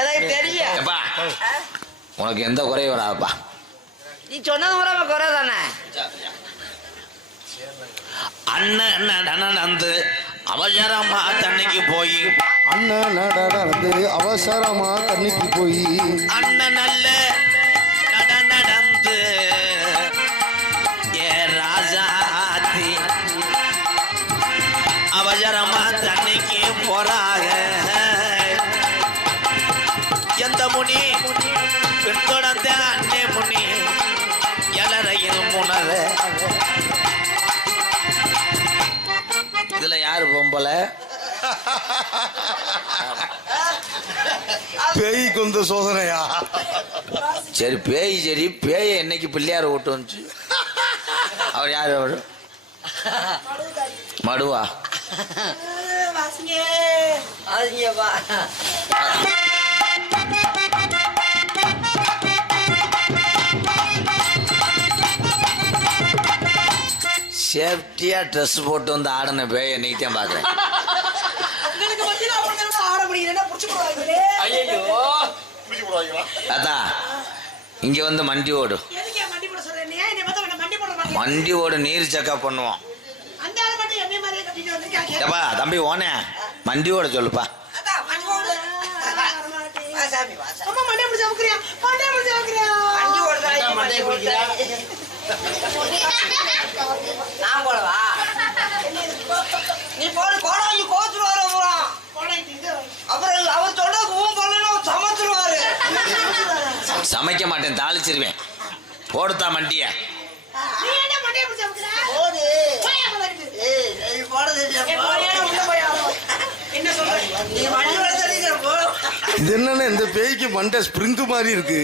எனக்கு தெரியும். எப்பா? உனக்கு எந்த குறையும் வராதுப்பா. நீ சொன்னது பூரா குறை தானே? அண்ணன் நடந்து அவசரமா தண்ணிக்கு போய்? அண்ணன் நடந்து அவசரமா தண்ணிக்கு போய்? அண்ணன் நல்ல அண்ணே இதுல யாரு பொம்பளை பேய் கொந்த சோதனையா? சரி பேய் சரி பேய் என்னைக்கு பிள்ளையார் ஓட்டு வந்துச்சு? அவர் யார் அவர்? மடுவா? வாசிங்கப்பா சேஃப்டியா ட்ரெஸ் போட்டு வந்து ஆடின பேய் என்னைக்கு தான் பார்க்குறேன் அதான் இங்க வந்து மண்டி ஓடு. மண்டி ஓடு நீர் செக்கப் பண்ணுவோம் ஏப்பா தம்பி ஓனே மண்டி ஓட சொல்லுப்பா. மண்டே அமுக்குறியா? மண்டே பிடிச்சி அமுக்குறியா வண்டி ஓடுதா வண்டி ஓடுதா நான் போடவா நீ போடு கோடாங்கி கோச்சுருவாரு அப்புறம் போடாது இது அப்புறம் அவர் சொல்றதுக்கு ஊன் போடலன்னு அவர் சமைச்சிருவாரு சமைக்க மாட்டேன் தாளிச்சிருவேன் போடுத்தா மண்டிய நீ என்ன மண்டே பிடிச்சி அமுக்குற போடு போய் அங்க வருது ஏய் நீ போட ஏய், போறியா? உள்ள போய் ஆடு. என்ன சொல்ற நீ வண்டி ஓட சொல்லிக்கிற போடு இது என்னன்னு இந்த பேய்க்கு மண்டை ஸ்ப்ரிங்கு மாதிரி இருக்கு.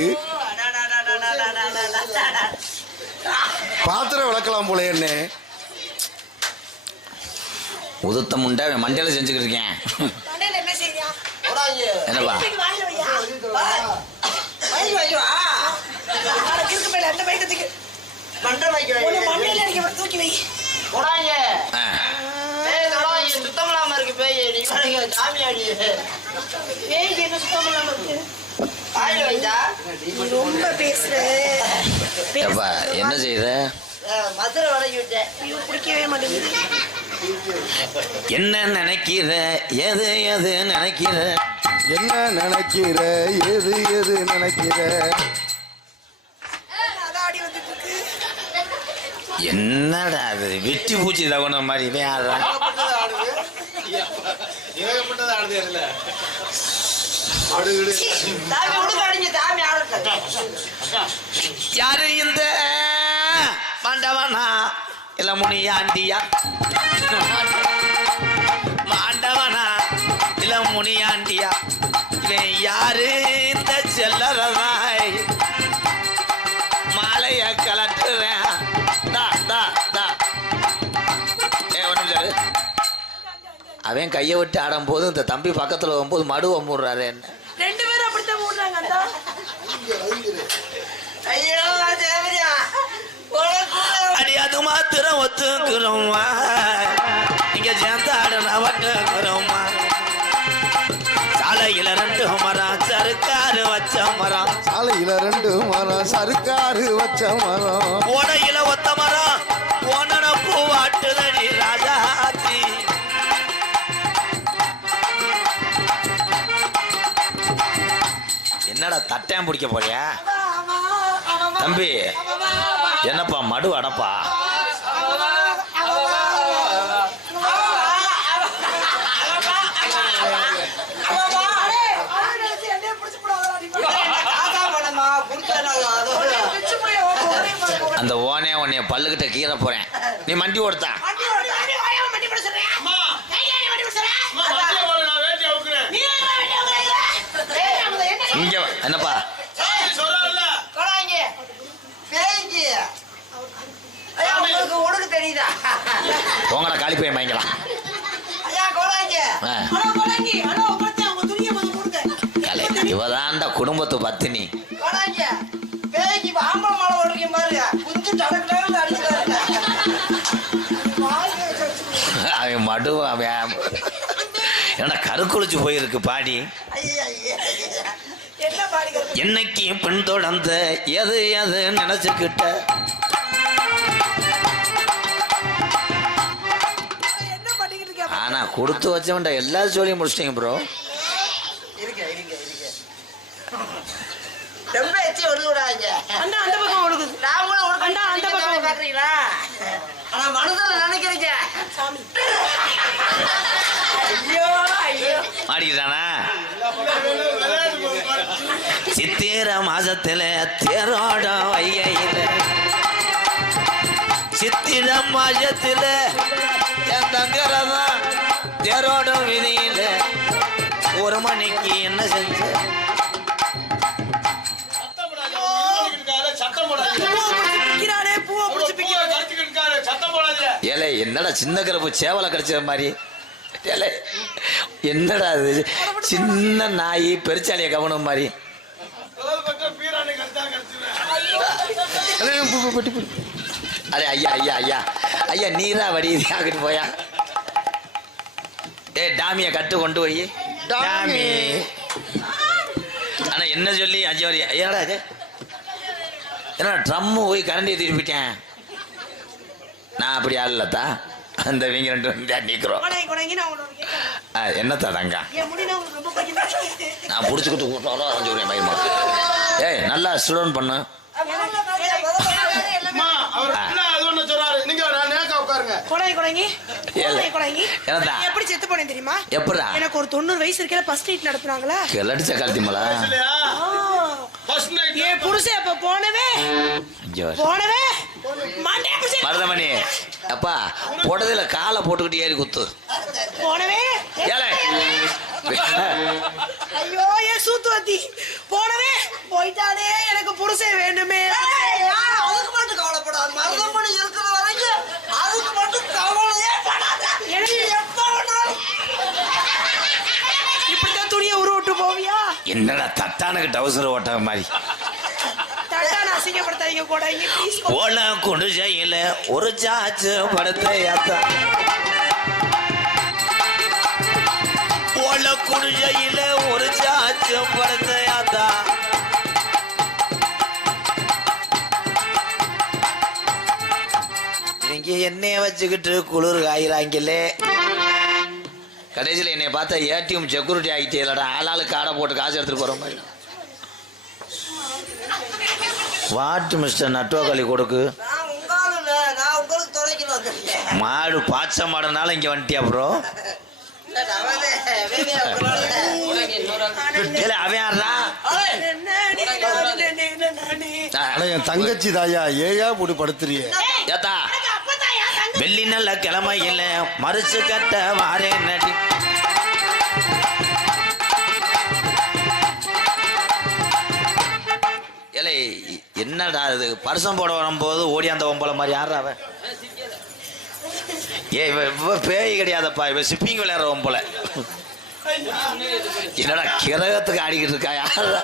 பாத்திரம் விளக்கலாம் போல என்ன? உதுத்த முண்டை மண்டையில செஞ்சுக்கிட்டு இருக்கேன். என்னப்பா? தூக்கி வா ஆட கிறுக்கு மேல அந்த பைக்கத்துக்கு மண்டை வைக்க உன்னை மண்டையில அடிக்க தூக்கி வை. போடாங்க. பேய் சுத்தம் இல்லாம இருக்கு பேய். நீ பாருங்க சாமியாடி ஏய் என்ன சுத்தம் பண்ணாம இருக்கு? ரொம்ப பேசுற. என்ன செய்யுத மதுரை வடக்கி விட்டேன். ஐயோ பிடிக்கவே மாட்டேங்குது. என்ன நினைக்கிற? எது எது நினைக்கிற? என்ன நினைக்கிற? எது எது நினைக்கிற? என்னடா அது? வெட்டி பூச்சி தவண மாதிரி இவன் ஆடுறான் யாரு இந்த மாண்டவனா இல்ல முனியாண்டியா? மாண்டவனா முனியாண்டியா. இவன் யாரு? இந்த செல்லறதாய் மாலைய கலட்டுறேன். அவன் கையை விட்டு ஆடும் போது இந்த தம்பி பக்கத்துல வரும்போது மடு வம்புடுறாரு என்ன? ரெண்டு பேரும் அப்படித்தான் ஓடுறாங்க அந்த ஐயோ அடி அது மாத்திரம் ஒத்துக்கிறோமா இங்க சேர்ந்தாடுனா வட்டுக்கிறோமா மரம். சாலையில ரெண்டு மரம் சருக்காரு வச்ச மரம். ஓடையில ஒத்த மரம். ஓனன பூவாட்டுதடி ராஜாத்தி என்னடா தட்டையம் பிடிக்க போறியா? தம்பி என்னப்பா மடு அடப்பா. அந்த ஓனே உன்னைய பல்லுகிட்ட கீற போறேன் நீ மண்டி ஓடுத்தா இங்க என்னப்பா உங்களை காலி போய் வாங்கிக்கலாம் இவதான் அந்த ஆ, குடும்பத்து பத்தினி அவன் மடு அவன் என்ன கருக்குழி பிடிச்சி போயிருக்கு பாடி. என்னைக்கு பின்தொடர்ந்த எது எது நினைச்சுக்கிட்ட? ஆனா கொடுத்து வச்சவன்ட எல்லா சொல்லியும் முடிச்சிட்டீங்க ப்ரோ இருங்க இருங்க இருங்க. ரொம்ப எச்சி ஒழுக விடாதீங்க அண்ணா அந்த பக்கம் ஒழுகுது நான் கூட அண்ணா, அந்த. பாக்குறீங்களா? ஆனா மனசுல நினைக்கிறீங்க. சாமி. ஐயோ ஐயோ. மாடிக்கிறானா சித்திர மாசத்துல தேரோட வைகையில சித்திர மாசத்துல என் தங்கரதான் தேரோட விதியில என்னடா சின்ன கருப்பு சேவலை கடிச்ச மாதிரி? என்னடா இது? சின்ன நாய் பெருச்சாலிய கவனம் மாதிரி. அரே ஐயா ஐயா ஐயா. ஐயா நீரா வடி ஆகிட்டு போயா? ஏ டாமிய கட்டு கொண்டு போய். டாமி. டாமி. ஆனா என்ன சொல்லி அஞ்சு வரி ஏடா இது? என்ன ட்ரம்மு போய் கரண்டி திருப்பிட்டேன். நான் அப்படி ஆளலத்தா? அந்த இவங்க ரெண்டு வந்து நிற்கிறோம் நான் என்னத்தா தங்கா? நான் பிடிச்சிக்கிட்டு கூட்டம் அஞ்சு வரி மயமா ஏய் நல்லா ஸ்டூடெண்ட் பண்ணு. எனக்கு ஒரு தொண்ணூறு வயசு இருக்கையில ஃபர்ஸ்ட் நைட் நடத்துனாங்களா? கிளடிச்ச கழுத்திமலா என் புருஷன் அப்ப போனவே. போனவே. மருதமணி. அப்பா புடதையில காலை போட்டுக்கிட்டு ஏறி குத்து. போனவே? ஏலே. ஐயோ ஏன் சூத்துவத்தி. போனவே? போயிட்டானே எனக்கு புருஷன் வேண்டுமே. அதுக்கு மட்டும் கவலைப்படாது? மருதமணி இருக்கிற வரைக்கும் அதுக்கு மட்டும் கவலையே படாத. எனக்கு எப்ப வேணாலும். இப்படித்தான் துணியை உருவிட்டு போவியா? என்னடா தட்டானுக்கு டவுசர் ஓட்ட மாதிரி. அசிங்கப்படுத்தாதீங்க கூட ஓல குடிசையில ஒரு சாச்சு படத்தை ஏத்தா. ஓல குடிசையில ஒரு சாச்சு படத்தை ஏத்தா. நீங்க என்னைய வச்சுக்கிட்டு குளிர் காயிறாங்களே. கடைசியில் என்னை பார்த்தா ஏடிஎம் செக்யூரிட்டி ஆகிட்டே இல்லடா. ஆளாளுக்கு காடை போட்டு காசு எடுத்துட்டு போற மாதிரி. வாட்டு மிஸ்டர் நட்டுவக்காளி கொடுக்கு. மாடு பாச்ச மாடுனால இங்க வந்துட்டியா அட, என் தங்கச்சி தாயா ஏயா இப்படி படுத்துறிய? ஏத்தா. வெள்ளி நல்ல கிழமையில மறுச்சு கட்ட வாரே நடி. என்னடா இது? பரிசம் போட வரும்போது ஓடி அந்த ஒம்பளை மாதிரி. யாரா அவன்? ஏ இவ பேய் கிடையாதப்பா. இவ சிப்பிங் விளையாடுற ஒம்பளை என்னடா கிரகத்துக்கு ஆடிக்கிட்டு இருக்கா? யாரா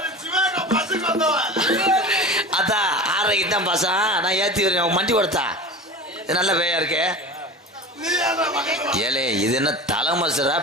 அதான் ஆறரைக்கு தான் பசா நான் ஏற்றி வரேன் மண்டி கொடுத்தா? இது நல்ல பேயா இருக்கே. ஏலே இது என்ன தலைமசரா